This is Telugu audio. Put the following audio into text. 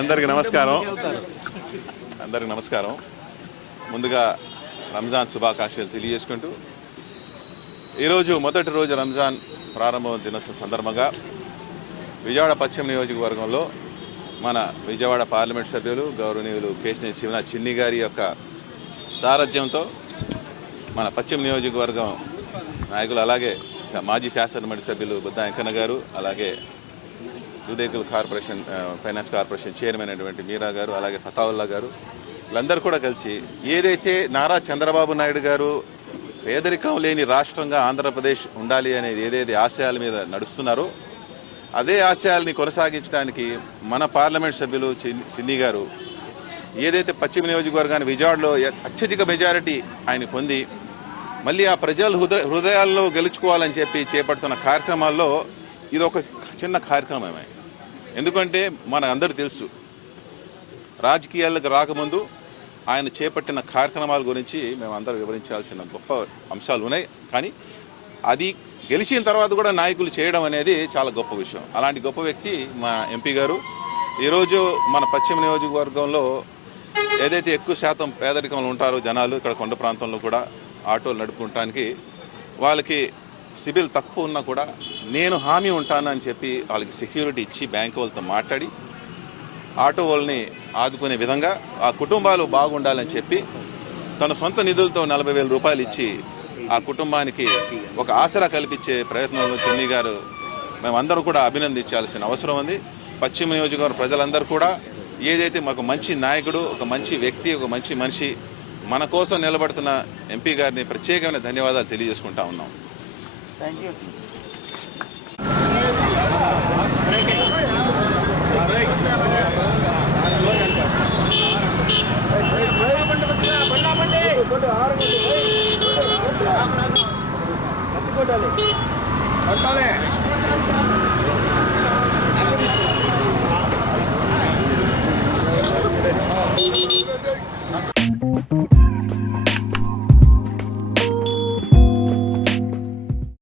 అందరికీ నమస్కారం. ముందుగా రంజాన్ శుభాకాంక్షలు తెలియజేసుకుంటూ ఈరోజు మొదటి రోజు రంజాన్ ప్రారంభ దినోత్సవం సందర్భంగా విజయవాడ పశ్చిమ నియోజకవర్గంలో మన విజయవాడ పార్లమెంట్ సభ్యులు గౌరవనీయులు కేశినేని శివనాథ్ చిన్ని గారి యొక్క సారథ్యంతో మన పశ్చిమ నియోజకవర్గం నాయకులు, అలాగే మాజీ శాసనమండలి సభ్యులు బుద్ధ వెంకన్న గారు, అలాగే దుదేకుల్ కార్పొరేషన్ ఫైనాన్స్ కార్పొరేషన్ చైర్మన్ అయినటువంటి మీరా గారు, అలాగే ఫతావుల్లా గారు, వీళ్ళందరూ కూడా కలిసి ఏదైతే నారా చంద్రబాబు నాయుడు గారు పేదరికం లేని రాష్ట్రంగా ఆంధ్రప్రదేశ్ ఉండాలి అనేది ఏదైతే ఆశయాల మీద నడుస్తున్నారో అదే ఆశయాల్ని కొనసాగించడానికి మన పార్లమెంట్ సభ్యులు చిన్ని గారు ఏదైతే పశ్చిమ నియోజకవర్గాన్ని విజయవాడలో అత్యధిక మెజారిటీ ఆయన పొంది మళ్ళీ ఆ ప్రజల హృదయాల్లో గెలుచుకోవాలని చెప్పి చేపడుతున్న కార్యక్రమాల్లో ఇది ఒక చిన్న కార్యక్రమమే. ఎందుకంటే మన అందరూ తెలుసు, రాజకీయాలకు రాకముందు ఆయన చేపట్టిన కార్యక్రమాల గురించి మేము అందరూ వివరించాల్సిన గొప్ప అంశాలు ఉన్నాయి. కానీ అది గెలిచిన తర్వాత కూడా నాయకులు చేయడం అనేది చాలా గొప్ప విషయం. అలాంటి గొప్ప వ్యక్తి మా ఎంపీ గారు. ఈరోజు మన పశ్చిమ నియోజకవర్గంలో ఏదైతే ఎక్కువ శాతం పేదరికంలో ఉంటారో జనాలు, ఇక్కడ కొండ ప్రాంతంలో కూడా ఆటోలు నడుపుకుంటానికి వాళ్ళకి సిబిల్ తక్కువ ఉన్నా కూడా నేను హామీ ఉంటానని చెప్పి వాళ్ళకి సెక్యూరిటీ ఇచ్చి బ్యాంకు వాళ్ళతో మాట్లాడి ఆటో వాళ్ళని ఆదుకునే విధంగా ఆ కుటుంబాలు బాగుండాలని చెప్పి తన సొంత నిధులతో 40,000 రూపాయలు ఇచ్చి ఆ కుటుంబానికి ఒక ఆసరా కల్పించే ప్రయత్నంలో చిన్ని గారు మేమందరూ కూడా అభినందించాల్సిన అవసరం ఉంది. పశ్చిమ నియోజకవర్గ ప్రజలందరూ కూడా ఏదైతే మాకు మంచి నాయకుడు, ఒక మంచి వ్యక్తి, ఒక మంచి మనిషి మన కోసం నిలబడుతున్న ఎంపీ గారిని ప్రత్యేకమైన ధన్యవాదాలు తెలియజేసుకుంటా ఉన్నాం. Thank you. కొట్టాలి